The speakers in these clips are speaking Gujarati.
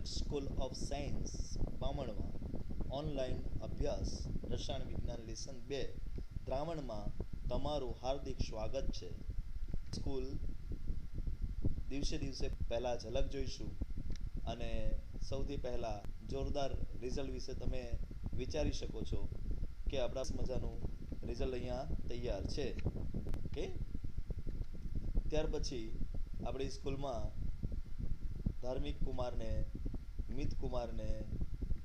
તિલક સ્કૂલ ઓફ સાયન્સ બામણમાં ઓનલાઈન અભ્યાસ રસાયણ વિજ્ઞાન લેસન 2 દ્રાવણમાં તમારું હાર્દિક સ્વાગત છે. સ્કૂલ દિવસે દિવસે પહેલાં ઝલક જોઈશું અને સૌથી પહેલાં જોરદાર રિઝલ્ટ વિશે તમે વિચારી શકો છો કે આપણા મજાનું રિઝલ્ટ અહીંયા તૈયાર છે. ઓકે, ત્યાર પછી આપણી સ્કૂલમાં ધાર્મિક કુમારને, મિત કુમારને,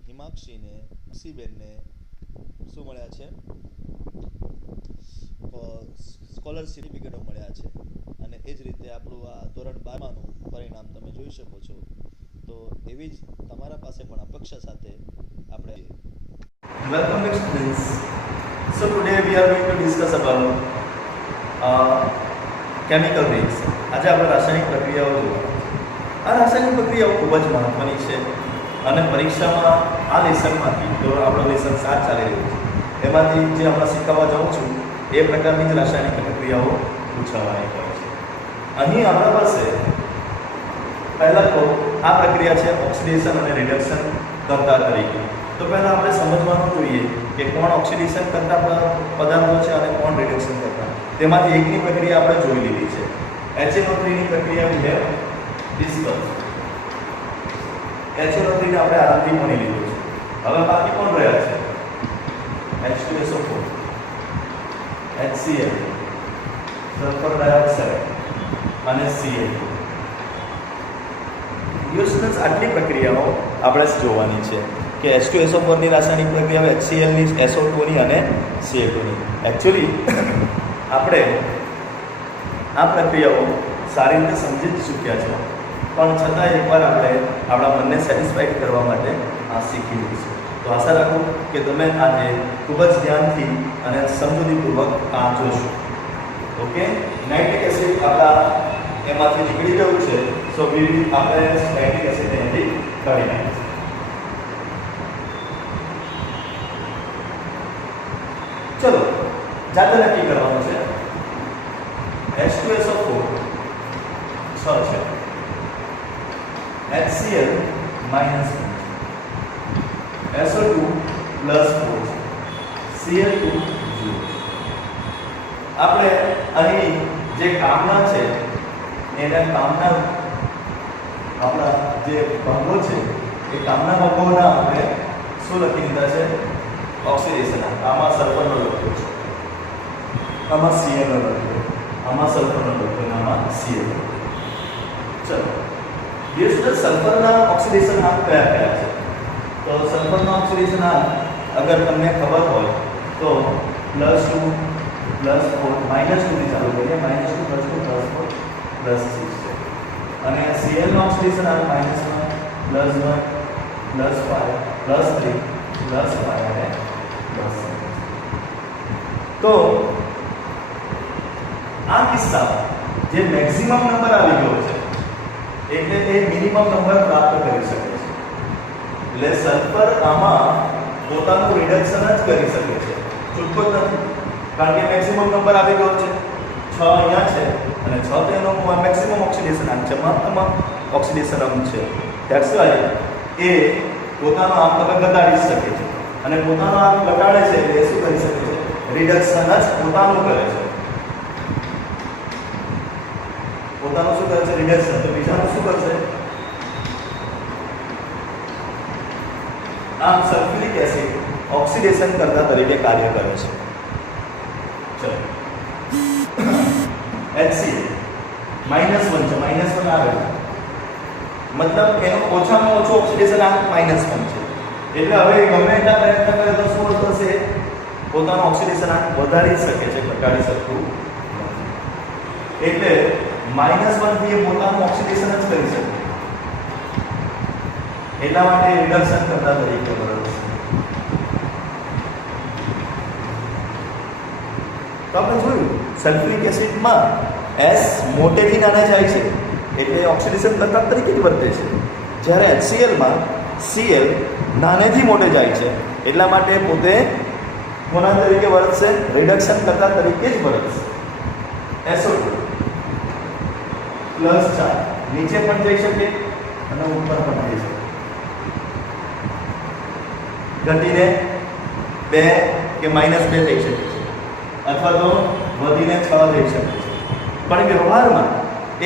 હિમાક્ષીને, ખુશીબેનને શું મળ્યા છે? સ્કોલરશિપ સર્ટિફિકેટો મળ્યા છે. અને એ જ રીતે આપણું આ ધોરણ 12નું પરિણામ તમે જોઈ શકો છો. તો એવી જ તમારા પાસે પણ અપેક્ષા સાથે આપણે Welcome students. So today we are going to discuss about chemical reaction. આજે આપણે રાસાયણિક પ્રક્રિયાઓ જોવા. આ રાસાયણિક પ્રક્રિયાઓ ખૂબ જ મહત્વની છે અને પરીક્ષામાં આ લેસનમાંથી તો આપણો લેસન 7 ચાલી રહ્યું છે એમાંથી જે હમણાં શીખવવા જાઉં છું એ પ્રકારની જ રાસાયણિક પ્રક્રિયાઓ પૂછાવાની હોય છે. અહીં આપણા પાસે પહેલાં તો આ પ્રક્રિયા છે ઓક્સિડેશન અને રિડક્શન કરતા તરીકે. તો પહેલાં આપણે સમજવાનું જોઈએ કે કોણ ઓક્સિડેશન કરતા પદાર્થો છે અને કોણ રિડક્શન કરતા. તેમાંથી એકની પ્રક્રિયા આપણે જોઈ લીધી છે, HNO3 ની પ્રક્રિયા we have discussed. HNO3 ને આપણે આરામથી ભણી લીધું છે. હવે બાકી કોણ રહ્યા છે? H2SO4, HCl, સલ્ફર ડાયોક્સાઇડ અને Cl. સ્ટુડન્ટ્સ આટલી પ્રક્રિયાઓ આપણે જોવાની છે કે H2SO4 ની રાસાયણિક પ્રક્રિયા, HCl ની, SO2 ની અને Cl2 ની. એકચ્યુઅલી આપણે આ પ્રક્રિયાઓ સારી રીતે સમજી જ ચૂક્યા છે, પણ છતાં એકવાર આપણે આપણા મનને સેટિસ્ફાઈડ કરવા માટે આ શીખી લઈશું. તો આશા રાખું કે તમે આજે ખૂબ જ ધ્યાનથી અને સમજૂતીપૂર્વક આ જોશો. ઓકે, નાઇટ્રિક એસિડ આપણા એમાંથી નીકળી ગયું છે. સો આપણે નાઇટ્રિક એસિડ અહીંથી કાઢી નાખીશું. ચલો જાતે નક્કી કરવાનું છે. H2SO4 6 છે, HCl -1 છે, SO2 +4 છે, Cl2 0. આપણે અહીં જે કામના છે એના કામના આપણા જે ભાગો છે એ કામના ભાગોના આપણે શું લખી દીધા છે? ઓક્સિડેશન. આમાં સલ્ફરનો લખ્યો છે, આમાં Cl નો લખ્યો, આમાં સલ્ફરનો લખ્યો, આમાં Cl. ચલો, ડિયર સલ્ફરના ઓક્સિડેશન હાથ કયા કયા છે? તો સલ્ફરના ઓક્સિડેશન હાથ અગર તમને ખબર હોય તો +2 +4 -2 થી ચાલુ કરીએ. -2 +2 +4 +6 છે. અને Cl નો ઓક્સિડેશન હાથ -1 +1 +5 +3 +5 અને +7. તો આ કિસ્સામાં જે મેક્સિમમ નંબર આવી ગયો છે એટલે એ મિનિમમ નંબર પ્રાપ્ત કરી શકે છે. એટલે સલ્ફર આમાં પોતાનું રિડક્શન જ કરી શકે છે, છૂટકો જ નથી, કારણ કે મેક્સિમમ નંબર આવી ગયો છે. 6 અહીંયા છે અને 6 તો એનો મેક્સિમમ ઓક્સિડેશન અંક છે, મહત્તમ ઓક્સિડેશન અંક છે. ધેટ્સ વાય એ પોતાનો આંક તમે ઘટાડી શકે છે અને પોતાનો આંક ઘટાડે છે એટલે શું કરી શકે છે? રિડક્શન જ પોતાનું કરે છે. પોતાનું શું કરે છે? રિડક્શન. તો બીજાનું શું કરશે? આમ સલ્ફ્યુરિક એસિડ ઓક્સિડેશન કરતા તરીકે કાર્ય કરે છે. ચલો, HCl -1 છે, -1 આવે મતલબ એનો ઓછામાં ઓછો ઓક્સિડેશન આંક -1 છે. એટલે હવે ગમે એટલા પ્રયત્ન કરે તો શું થશે? પોતાનો ઓક્સિડેશન આંક વધારી શકે છે, ઘટાડી શકતું નથી. એટલે -1 થી એ પોતાનું ઓક્સિડેશન જ કરી શકે, એટલા માટે રિડક્શન કરતા તરીકે વર્તે છે. તો આપણે જોયું સલ્ફ્યુરિક એસિડમાં S મોટેથી નાના જાય છે એટલે ઓક્સિડેશન કરતા તરીકે જ વર્તે છે, જ્યારે HClમાં Cl નાનેથી મોટે જાય છે એટલા માટે પોતે કોના તરીકે વર્તશે? રિડક્શન કરતા તરીકે જ વર્તશે. SO2 +4 નીચે પણ જઈ શકે અને ઉપર પણ જઈ શકે. ઘટીને 2 કે -2 થઈ શકે છે અથવા તો વધીને 6 થઈ શકે છે, પણ વ્યવહારમાં એ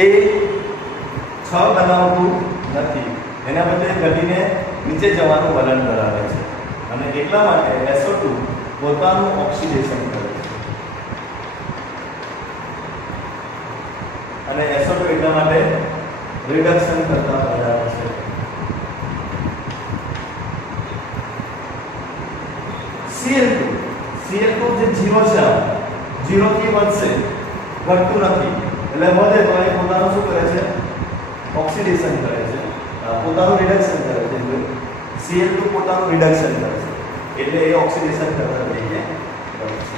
6 બનાવતું નથી, એના બદલે ઘટીને નીચે જવાનું વલણ ધરાવે છે અને એટલા માટે SO2 પોતાનું ઓક્સિડેશન કરે છે અને SO2 એટલા માટે રિડક્શન કરતા પદાર્થ છે. Cl2 જે 0 છે, 0 થી વધશે, ઘટતું નથી, એટલે વધે તો એ પોતાનું શું કરે છે? ઓક્સિડેશન કરે છે, પોતાનું રિડક્શન કરે છે. Cl2 પોતાનું રિડક્શન કરે છે એટલે એ ઓક્સિડેશન કરતા તરીકે કરે છે.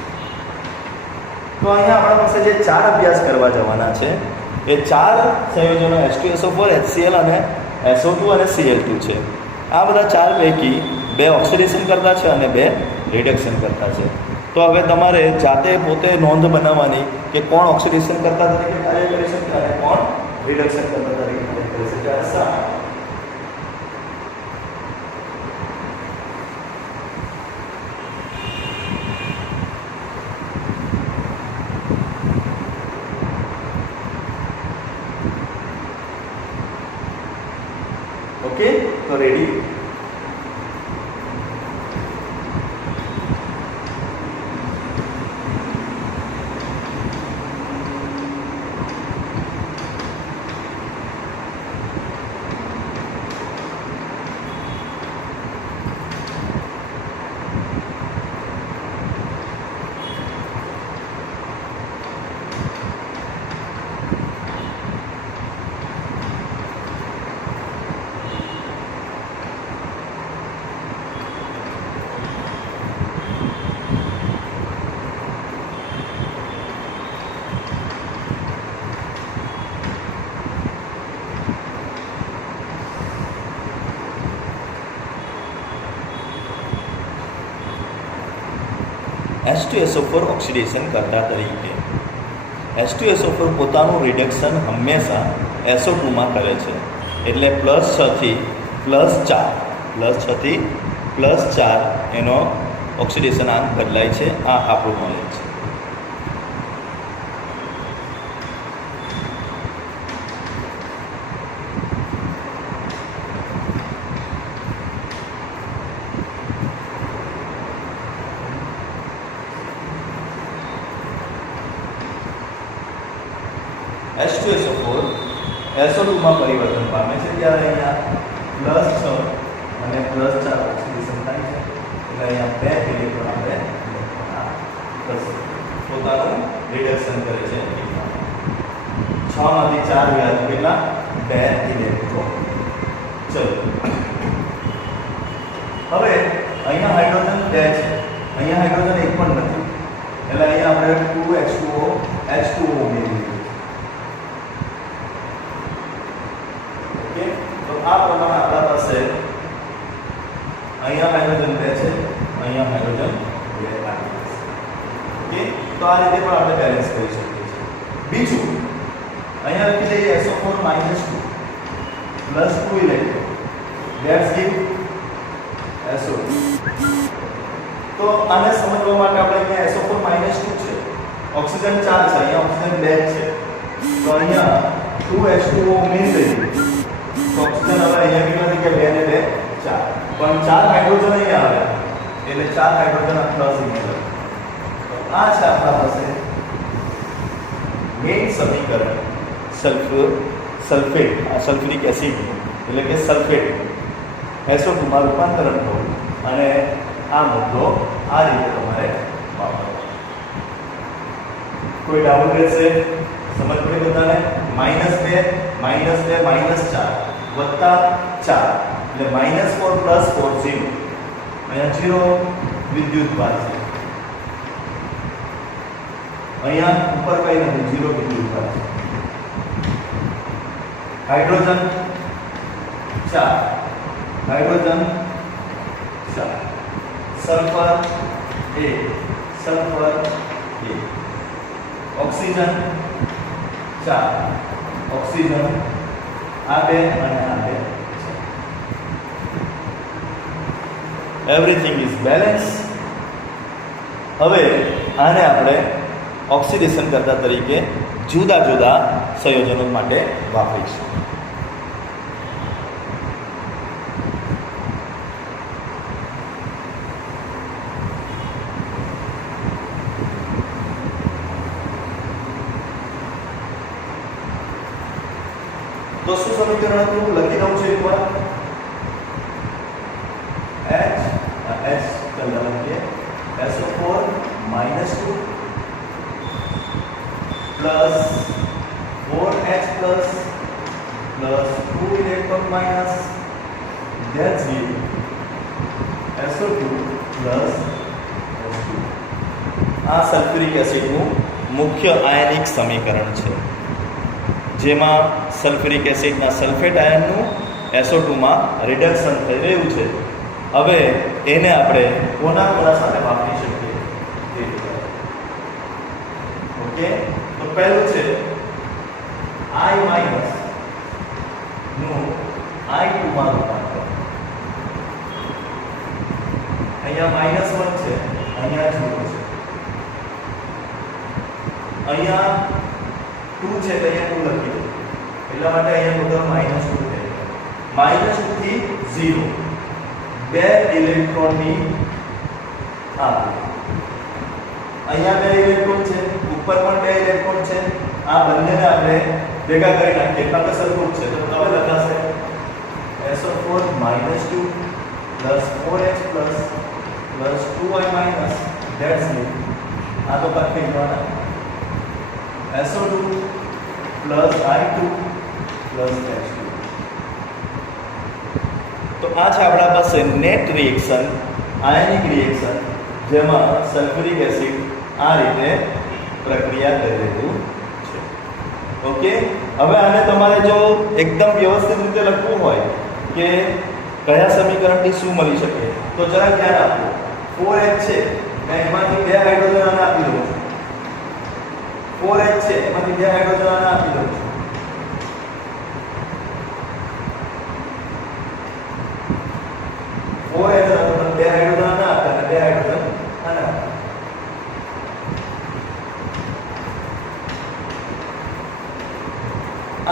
તો અહીંયા આપણા પાસે જે 4 અભ્યાસ કરવા જવાના છે એ 4 સંયોજનો H2SO4, HCl અને SO2 અને Cl2 છે. આ બધા 4 પૈકી 2 ઓક્સિડેશન કરતા છે અને 2 રિડક્શન કરતા છે. તો હવે તમારે જાતે પોતે નોંધ બનાવવાની કે કોણ ઓક્સિડેશન કરતા તરીકે કાર્ય કરી શકે અને કોણ રિડક્શન કરતા તરીકે કાર્ય કરી શકે. ઓકે, તો રેડી. H2SO4 ઓક્સિડેશન કરતા તરીકે H2SO4 પોતાનું રિડક્શન હંમેશા SO2 માં કરે છે, એટલે +6 થી +4 થી +4 એનો ઓક્સિડેશન આંક બદલાય છે. આ આપણું નોલેજ છે. H2SO4 SO2 માં પરિવર્તન પામે છે ત્યારે અહીંયા +6 અને +4 ઓક્સિડેશન થાય છે, એટલે અહીંયા 2 ઇલેક્ટ્રોન આપણે પોતાનું રિડક્શન કરે છે. 6 માંથી 4 ગયા તો કેટલા? 2 ઇલેક્ટ્રોન. ચલો, હવે અહીંયા હાઇડ્રોજન 2 છે, અહીંયા હાઇડ્રોજન 1 પણ નથી, એટલે અહીંયા આપણે 2H2O ઉમેરીએ. આ પ્રમાણે આપણા પાસે અહીંયા હાઇડ્રોજન 2 છે, અહીંયા હાઇડ્રોજન 2 આવી છે. ઓકે, તો આ રીતે પણ આપણે બેલેન્સ કરી શકીએ છીએ. બીજું અહીંયા લખી દઈએ SO4 - 2 +2 electron, that's give SO2. તો આને સમજવા માટે આપણે અહીંયા SO4 - 2 છે, ઓક્સિજન 4 છે, અહીંયા ઓક્સિજન 2 છે, તો અહીંયા 2H2O ઉમેરી દઈએ તો ઓક્સિજન હવે અહીંયા કેટલા થઈ ગયા? 2 ને 2 4, પણ 4 હાઇડ્રોજન અહીંયા આવે એટલે 4 હાઇડ્રોજન આ પ્લસ ઇમેજ. તો આ છે આપણા પાસે મેઇન સમીકરણ સલ્ફેટ, આ સલ્ફ્યુરિક એસિડ એટલે કે સલ્ફેટ SO2 માં રૂપાંતરણ થવું, અને આ મુદ્દો આ રીતે તમારે વાપરવાનો. કોઈ ડાઉટ રહેશે? સમજ પડી બધાને? -2 વત્તા 4 એટલે -4 + 4 0, અહીંયા 0 વિદ્યુત ભાર છે, અહીંયા ઉપર કઈ નથી, 0 વિદ્યુત ભાર છે. Hydrogen 4, hydrogen 4, sulphur 1, sulphur 1, oxygen 4, oxygen આ 2 અને આ 2. Everything is balance. હવે આને આપણે ઓક્સિડેશન કરતા તરીકે જુદા જુદા સંયોજનો માટે વાપરીશું. તો શું સમીકરણ હતું લખી દઉં છું એકવાર. H કલર લખીએ SO4 -2 plus 4H plus 2 electron minus that's it SO2 plus H2. આ સલ્ફ્યુરિક એસિડનું મુખ્ય આયનિક સમીકરણ છે, જેમાં સલ્ફ્યુરિક એસિડના સલ્ફેટ આયનનું SO2 માં રિડક્શન થઈ રહ્યું છે. હવે એને આપણે કોના સાથે વાપરી શકીએ તે રીતે. ઓકે, તો પહેલું છે I માઈનસ નું I2 માં રૂપાંતર. અહીંયા -1 છે, અહીંયા 0 છે, અહીંયા 2 છે તો અહીંયા 2 લખી દો. એટલા માટે અહીંયા ટોટલ -2 થઈ ગયું. -2 થી 0 બે ઇલેક્ટ્રોનની અહીંયા બે ઇલેક્ટ્રોન છે, ઉપર પણ બે ઇલેક્ટ્રોન છે. આ બંનેને આપણે ભેગા કરી નાખીએ એટલે આપણે સરખું છે. તો હવે લખાશે SO4 -2 plus 4H plus 2I minus that's it. આ તો પરફેક્ટ જવાના. SO2 plus I2 plus H2. તો આ છે આપણા પાસે નેટ રિએક્શન, આયનિક રિએક્શન, જેમાં સલ્ફ્યુરિક એસિડ આ રીતે પ્રક્રિયા કરી રહ્યું છે. ઓકે, હવે આને તમારે જો એકદમ વ્યવસ્થિત રીતે લખવું હોય કે કયા સમીકરણથી શું મળી શકે, તો જરા ધ્યાન આપો. 4H છે મેં એમાંથી બે હાઇડ્રોજન આને આપી દઉં છું. 4H છે એમાંથી બે હાઇડ્રોજન આને આપી દઉં છું. બે હાઇડ્રોજન આને આપે અને બે હાઇડ્રોજન આને આપે.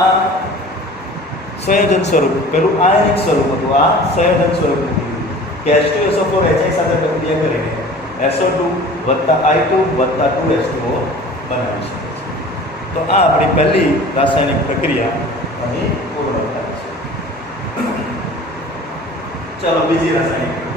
આ સંયોજન સ્વરૂપ, પેલું આયનિક સ્વરૂપ હતું, આ સંયોજન સ્વરૂપ હતું કે H2SO4 HI સાથે પ્રક્રિયા કરીને SO2 I2 2H2O બનાવી શકે છે. તો આ આપણી પહેલી રાસાયણિક પ્રક્રિયા અહીં પૂર્ણ થાય છે. ચલો બીજી રાસાયણિક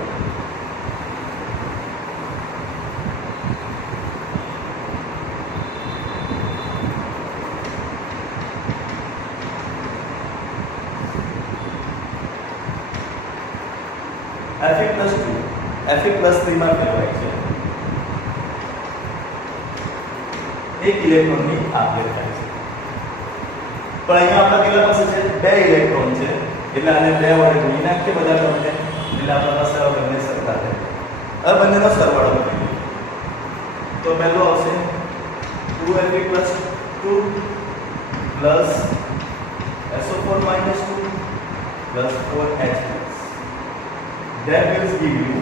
Fe+2 માં ફેરવાય છે. એક ઇલેક્ટ્રોનની આપલે થાય છે. પણ અહીંયા આપણા કેટલા પાસે છે? બે ઇલેક્ટ્રોન છે, એટલે આને બે વડે ગુણી નાખીએ બધા ટર્મને, એટલે આપણા પાસે આ બંને સરખા થાય. હવે બંનેનો સરવાળો કરીએ તો પહેલો આવશે 2Fe+2 plus SO4 -2 plus 4H+. That will give you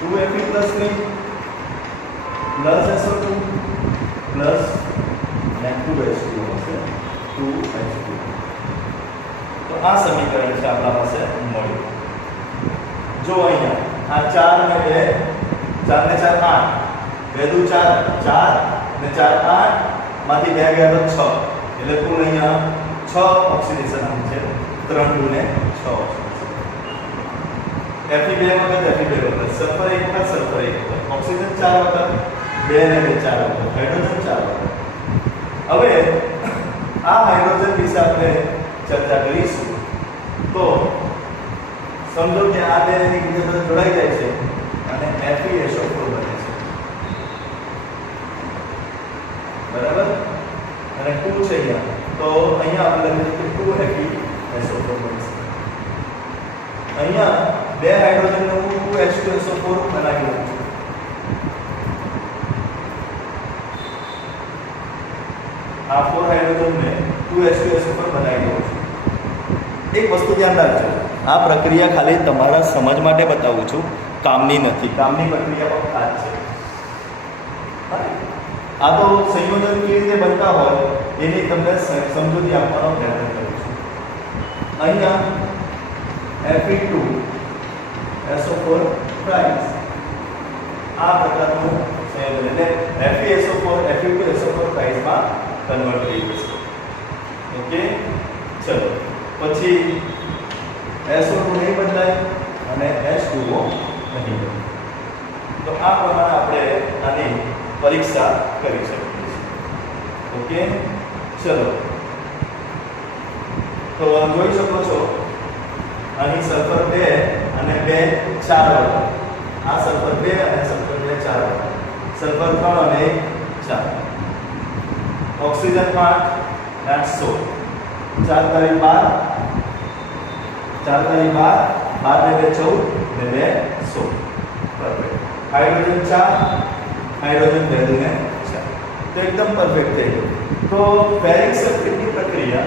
2Fe+3 plus SO2 plus and 2H2 હશે 2H2. તો આ સમીકરણ છે આપણા પાસે મળ્યું. જો અહીંયા આ 4 ને 2 4 ને 4 8 2 દુ 4 4 ને 4 8 માંથી 2 ગયા તો 6, એટલે કુલ અહીંયા 6 ઓક્સિડેશન આવે છે. 3 2 ને 6 ઓક્સિડેશન. Fe2 વખત Fe2 વખત, સલ્ફર એક વખત સલ્ફર એક વખત, ઓક્સિજન 4 વખત, 2 ને 2 4 વખત, હાઇડ્રોજન 4 વખત. હવે આ હાઇડ્રોજન વિશે આપણે ચર્ચા કરીશું. તો સમજો કે આ બે એકબીજા સાથે જોડાઈ જાય છે અને FeSO4 બને છે, બરાબર? અને 2 છે અહીંયા, તો અહીંયા આપણે લખીએ કે 2FeSO4 બનશે. અહીંયા બે હાઇડ્રોજન નું 2H2SO4 બનાવી દઉં છું. આ 4 હાઇડ્રોજન ને 2H2SO4 બનાવી દઉં છું. એક વસ્તુ ધ્યાન રાખજો, આ પ્રક્રિયા ખાલી તમારા સમજ માટે બતાવું છું, કામની નથી. કામની પ્રક્રિયા પણ આ જ છે. આ તો સંયોજન કેવી રીતે બનતા હોય એની તમને સમજૂતી આપવાનો પ્રયત્ન કરું છું. અહીંયા Fe2SO4 પ્રાઇસ આ પ્રકારનું સંયોજન એટલે Fe2SO4 પ્રાઇસમાં કન્વર્ટ થઈ જશે. ઓકે, ચલો પછી SO2 નહીં બદલાય અને H2O નહીં બદલાય. તો આ પ્રમાણે આપણે આની પરીક્ષા કરી શકીએ છીએ. ઓકે, ચલો તો જોઈ શકો છો અહીં સલ્ફર 2 અને 2 4 હતા. આ સલ્ફર 2 અને સલ્ફર 2 4 હતા. સલ્ફર 3 અને 4. ઓક્સિજન 5 8 16 4 તારીખ 12 4 તારીખ 12 12 ને 2 14 ને 2 16. પરફેક્ટ. હાઇડ્રોજન 4 हाइड्रोजन 2 ने 4 तो एकदम परफेक्ट થઈ ગયું. તો પેરિંગ સલ્ફેટની પ્રક્રિયા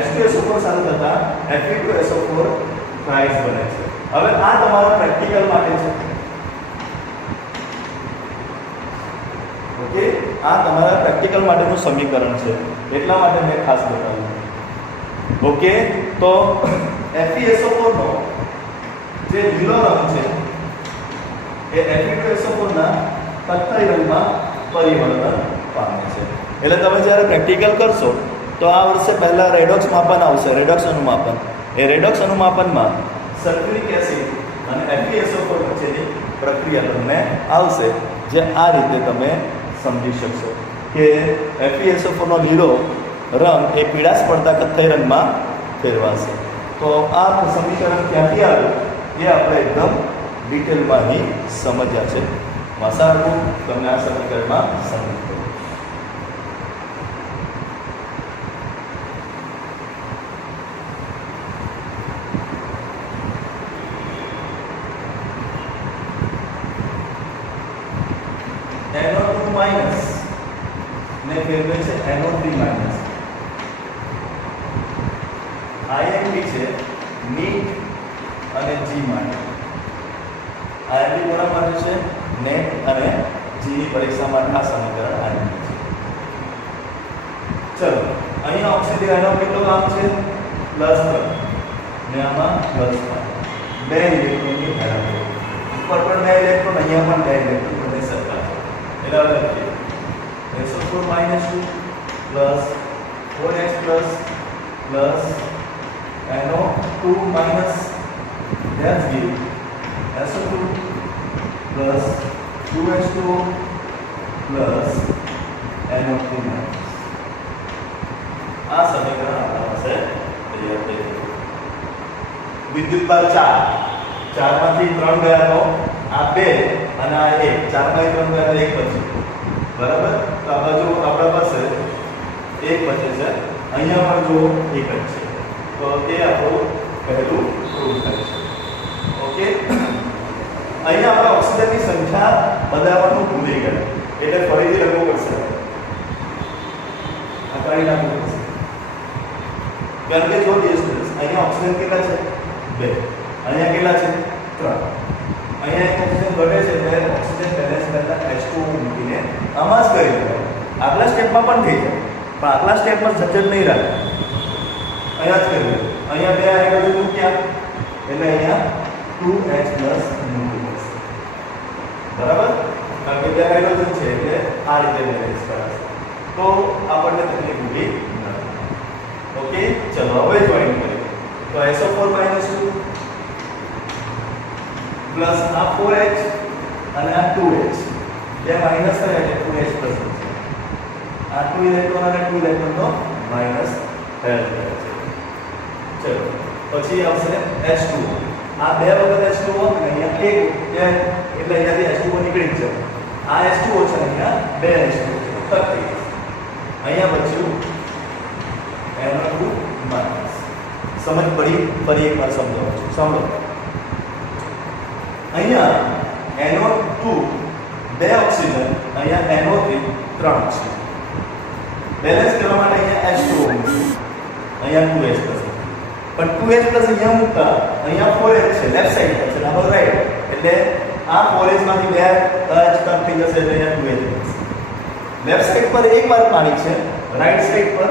H2SO4 સાથે થતા Fe2SO4 પ્રાઇસ બને છે. હવે આ તમારા પ્રેક્ટિકલ માટે છે. ઓકે, આ તમારા પ્રેક્ટિકલ માટેનું સમીકરણ છે એટલા માટે મેં ખાસ બતાવ્યું. ઓકે, તો FeSO4 નો જે લીલો રંગ છે એ Fe2SO4 ના કથ્થઈ રંગમાં પરિવર્તન પામે છે. એટલે તમે જ્યારે પ્રેક્ટિકલ કરશો તો આ વર્ષે પહેલા રેડોક્સ માપન આવશે, રેડોક્સ અનુમાપન. એ રેડોક્સ અનુમાપનમાં સલ્ફ્યુરિક એસિડ અને FeSO4 વચ્ચેની પ્રક્રિયા તમને આવશે, જે આ રીતે તમે સમજી શકશો કે FeSO4 નો લીલો રંગ એ પીળાશ પડતા કથ્થઈ રંગમાં ફેરવાશે. તો આ સમીકરણ ક્યાંથી આવ્યું એ આપણે એકદમ ડિટેલમાં અહીં સમજ્યા છે. આશા રાખું તમને આ સમીકરણમાં સમજ પડે. NO2 માઇનસ ને ફેરવે છે NO3 માઇનસ. INP છે નીટ અને G માટે. INP કોના માટે છે? નેટ અને જીની પરીક્ષા માટે આ સમીકરણ આવ્યું છે. ચલો અહીંયા ઓક્સિજન આયનો કેટલો કામ છે? પ્લસ ને આમાં પ્લસ 2 ઇલેક્ટ્રોનની હેરાફેરી. ઉપર પણ 2 ઇલેક્ટ્રોન, અહીંયા પણ 2 ઇલેક્ટ્રોન બંને સરખા છે. એટલે હવે લખીએ SO4 - 2 plus 4H plus plus NO2 minus that's give SO2 plus 2H2O plus NO3 minus. આ સમીકરણ આપણા પાસે તૈયાર થઈ ગયું. વિદ્યુત ભાર 4 માંથી 3 ગયા તો આ 2 અને આ 1, 4 માંથી 3 ગયા તો 1 બચ્યું. બરાબર? તો આ બાજુ આપણા પાસે 1 બચે છે. અહીંયા પણ જો 1 જ છે. તો તે આપણું પહેલું પ્રૂફ થાય છે. ઓકે, અહીંયા આપણે ઓક્સિજનની સંખ્યા બદલવાનું ભૂલી ગયા એટલે ફરીથી લખવું પડશે. આ કરી નાખવું પડશે. કારણ કે જો અહીંયા ઓક્સિજન કેટલા છે? 2. અહીંયા કેટલા છે? 3. અહીંયા એક ઓક્સિજન ઘટે છે એટલે ઓક્સિજન બેલેન્સ કરતા H2O મૂકીને આમાં જ કરી દેવાય. આગલા સ્ટેપમાં પણ થઈ જાય, પણ આગલા સ્ટેપમાં ઝંઝટ નહીં રાખે. અહીંયા જ કરી દેવાય. અહીંયા 2 હાઇડ્રોજન મૂક્યા એટલે અહીંયા 2H પ્લસ મૂકી. બરાબર? કારણ કે 2 હાઇડ્રોજન છે એટલે આ રીતે બેલેન્સ કરાશે. તો આપણને તકલીફ ઊભી નથી. ઓકે, ચલો હવે જોઈન કરીએ. તો SO4 - 2 પ્લસ આ 4H અને આ 2H બે માઈનસ થાય એટલે 2H પ્લસ બનશે. આ 2 ઇલેક્ટ્રોન અને 2 ઇલેક્ટ્રોનનો માઈનસ હેલ્પ કરે છે. ચલો પછી આવશે H2O. આ 2 વખત H2O અને અહીંયા 1 એટલે અહીંયાથી H2O નીકળી જ જાય. આ H2O છે, અહીંયા 2 H2O છે. કટ થઈ જશે. અહીંયા બચ્યું NO2 માઈનસ. સમજ પડી? ફરી એકવાર સમજાવું છું. સાંભળો. અહીંયા NO2 2 ઓક્સિજન, અહીંયા NO3 3 ઓક્સિજન. બેલેન્સ કરવા માટે અહીંયા H2O મૂક્યું. અહીંયા 2H પ્લસ. પણ 2H પ્લસ અહીંયા મૂકતા અહીંયા 4H છે લેફ્ટ સાઈડ પર છે ડાબો રાઈટ એટલે આ 4H માંથી 2H કટ થઈ જશે એટલે અહીંયા 2H બનશે લેફ્ટ સાઈડ પર એક વાર પાણી છે રાઈટ સાઈડ પર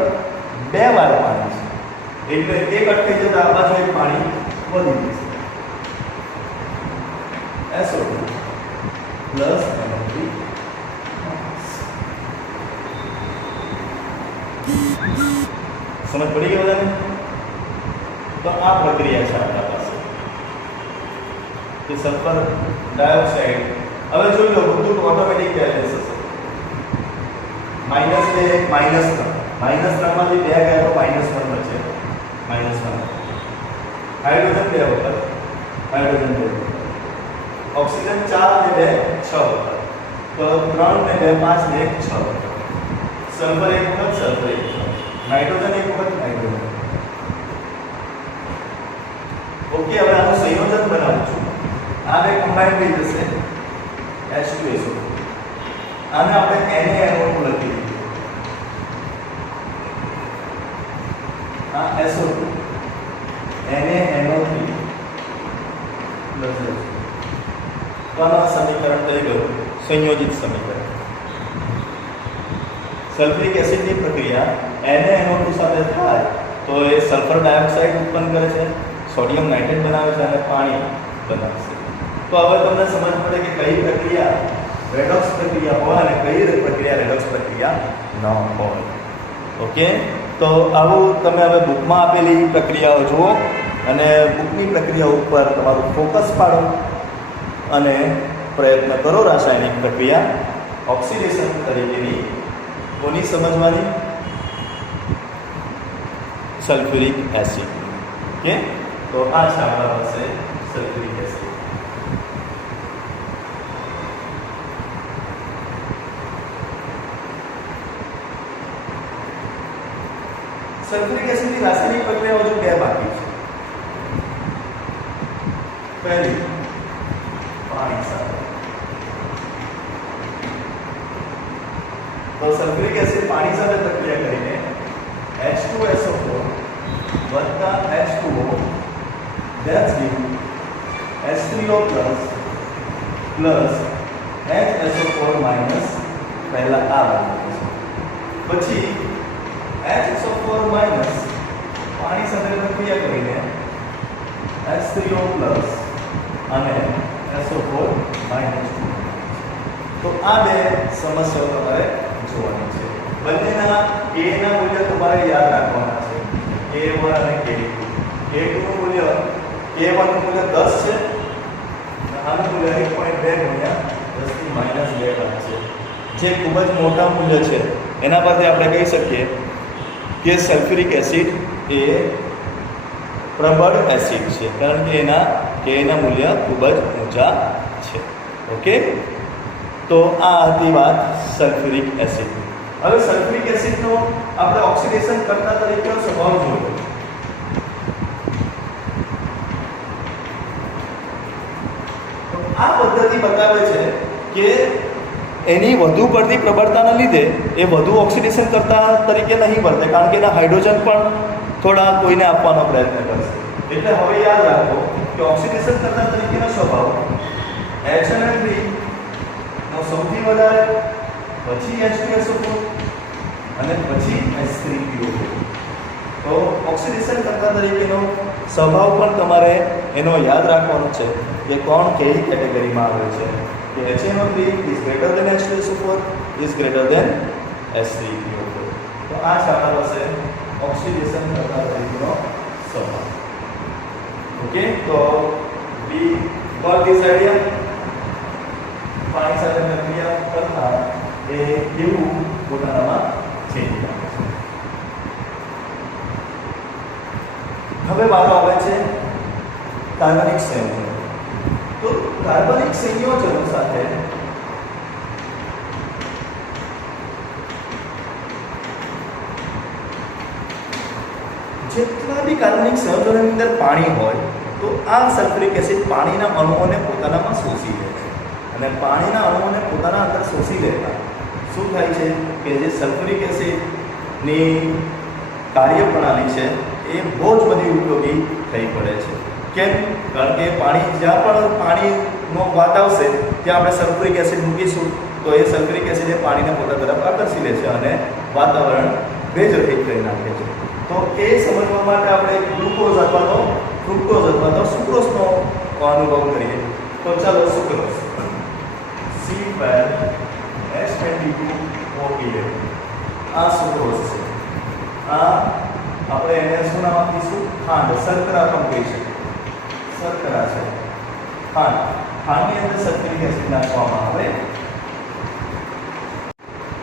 બે વાર પાણી છે એટલે એક કટ થઈ જતા આ બાજુ એક પાણી વધી જશે SO2 પ્લસ NO3 સમજ પડી ગઈ બધાને તો આ પ્રક્રિયા છે આપણા પાસે કે સલ્ફર ડાયોક્સાઇડ હવે જોઈ લો બધું ઓટોમેટિક બેલેન્સ હશે -2 -3 માંથી 2 ગયા તો -1 બચે -1 હાઇડ્રોજન 2 વખત હાઇડ્રોજન 2 ઓક્સિજન 4 ને 2 6 વખત તો 3 ને 2 5 ને 1 6 વખત સલ્ફર 1 વખત સલ્ફર 1 વખત નાઇટ્રોજન 1 વખત નાઇટ્રોજન ઓકે હવે આનું સંયોજન બનાવું છું આ બે કમ્બાઈન થઈ જશે H2SO આને આપણે NaNO2 લખી દઈએ આ SO2 NaNO3 પ્લસ તો આ સમીકરણ થઈ ગયું સંયોજિત સમીકરણ સલ્ફ્યુરિક એસિડની પ્રક્રિયા NaNO2 સાથે થાય તો એ સલ્ફર ડાયોક્સાઇડ ઉત્પન્ન કરે છે સોડિયમ નાઇટ્રેટ બનાવે છે અને પાણી બનાવશે તો હવે તમને સમજ પડે કે કઈ પ્રક્રિયા રેડોક્સ પ્રક્રિયા હોય અને કઈ પ્રક્રિયા રેડોક્સ પ્રક્રિયા ન હોય ઓકે તો આવું તમે હવે બુકમાં આપેલી પ્રક્રિયાઓ જુઓ અને બુકની પ્રક્રિયા ઉપર તમારું ફોકસ પાડો અને પ્રયત્ન કરો રાસાયણિક પ્રક્રિયા ઓક્સિડેશન તરીકેની કોની સમજવાની સલ્ફ્યુરિક એસિડ ઓકે તો આ છે આપણા પાસે સલ્ફ્યુરિક એસિડ સલ્ફ્યુરિક એસિડની રાસાયણિક પ્રક્રિયાઓ જો બે બાકી છે પહેલી પાણી સાથે તો સલ્ફ્યુરિક એસિડ પાણી સાથે પ્રક્રિયા કરીને H2SO4 વત્તા H2O that's give H3O plus HSO4 minus પહેલા આ બને પછી HSO4 minus પાણી સાથે પ્રક્રિયા કરીને H3O plus અને SO4 minus 2 તો આ બે સમસ્યાઓ તમારે જોવાની છે બંનેના K ના મૂલ્ય તમારે યાદ રાખવાના છે K1 અને K2 K2 નું મૂલ્ય K1 નું મૂલ્ય 10 છે અને આનું મૂલ્ય 1.2 ગુણ્યા 10 થી -2 છે જે ખૂબ જ મોટા મૂલ્ય છે એના પરથી આપણે કહી શકીએ કે સલ્ફ્યુરિક એસિડ એ પ્રબળ એસિડ છે કારણ કે એના K ના મૂલ્ય ખૂબ જ ઊંચા છે ઓકે તો આ હતી વાત સલ્ફ્યુરિક એસિડ હવે સલ્ફ્યુરિક એસિડનો આપણે ઓક્સિડેશન કરતા તરીકેનો સ્વભાવ જોયો આ પદ્ધતિ બતાવે છે કે એની વધુ પડતી પ્રબળતાના લીધે એ વધુ ઓક્સિડેશન કરતા તરીકે નહીં વર્તે કારણ કે એના હાઇડ્રોજન પણ થોડા કોઈને આપવાનો પ્રયત્ન કરશે એટલે હવે યાદ રાખો કે ઓક્સિડેશન કરતા તરીકેનો સ્વભાવ HNO3 નો સૌથી વધારે પછી H2SO4 અને પછી H3PO તો ઓક્સિડેશન કરતા તરીકેનો સ્વભાવ પણ તમારે એનો યાદ રાખવાનો છે કે કોણ કઈ કેટેગરીમાં આવે છે કે HNO3 is greater than H2SO4 is greater than H3PO4 તો આ છે આપણા પાસે ઓક્સિડેશન કરતા તરીકેનો સ્વભાવ ઓકે તો we got this idea પાણી સાથે પ્રક્રિયા કરતા એ કેવું પોતાનામાં ચેન્જ આવે છે હવે વાતો આવે છે કાર્બનિક સંયોજન તો કાર્બનિક સંયોજનો સાથે જેટલા બી કાર્બનિક સંયોજનોની અંદર પાણી હોય તો આ સલ્ફ્યુરિક એસિડ પાણીના અણુઓને પોતાનામાં શોષી લે છે અને પાણીના અણુઓને પોતાના અંદર શોષી લેતા શું થાય છે કે જે સલ્ફ્યુરિક એસિડની કાર્યપ્રણાલી છે એ એ બહુ જ બધી ઉપયોગી થઈ પડે છે. કેમ? કારણ કે પાણી જ્યાં પણ પાણીનો વાત આવશે ત્યાં આપણે સલ્ફ્યુરિક એસિડ મૂકીશું તો એ સલ્ફ્યુરિક એસિડ એ પાણીને પોતા તરફ આકર્ષી લે છે અને વાતાવરણ ભેજ રહિત કરી નાખે છે. તો એ સમજવા માટે આપણે ગ્લુકોઝ અથવા તો ફ્રુક્ટોઝ અથવા તો સુક્રોઝનો અનુભવ કરીએ. તો ચાલો સુક્રોઝ C12H22O11 આ સુક્રોઝ છે. આ આપણે એને શું નામ આપીશું? ખાંડ, શર્કરા પણ કહી શકીએ. શર્કરા છે, ખાંડની અંદર સલ્ફ્યુરિક એસિડ નાખવામાં આવે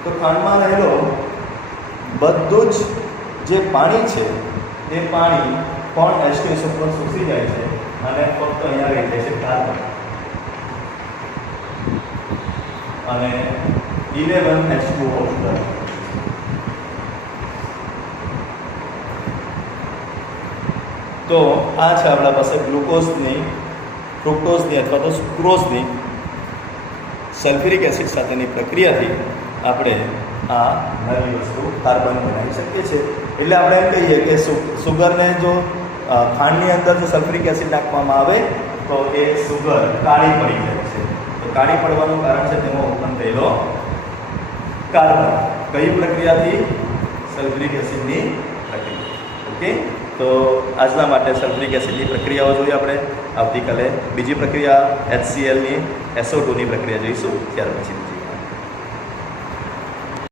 તો ખાંડમાં રહેલો બધું જ જે પાણી છે એ પાણી પણ H2SO પર શોષી જાય છે અને ફક્ત અહીંયા રહી જાય છે કાર્બન અને 11H2O. તો આ છે આપણા પાસે ગ્લુકોઝની, ફ્રુક્ટોઝની અથવા તો સુક્રોઝની સલ્ફ્યુરિક એસિડ સાથેની પ્રક્રિયાથી આપણે આ નવી વસ્તુ કાર્બન બનાવી શકીએ છીએ. એટલે આપણે એમ કહીએ કે સુગરને જો ખાંડની અંદર જો સલ્ફ્યુરિક એસિડ નાખવામાં આવે તો એ સુગર કાળી પડી જાય છે. તો કાળી પડવાનું કારણ છે તેમાં ઉત્પન્ન થયેલો કાર્બન. કઈ પ્રક્રિયાથી? સલ્ફ્યુરિક એસિડની પ્રક્રિયા. ઓકે, તો આજના માટે સલ્ફ્યુરિક એસિડની પ્રક્રિયાઓ જોઈએ આપણે. આવતીકાલે બીજી પ્રક્રિયા HClની SO2ની પ્રક્રિયા જોઈશું. ત્યાર પછી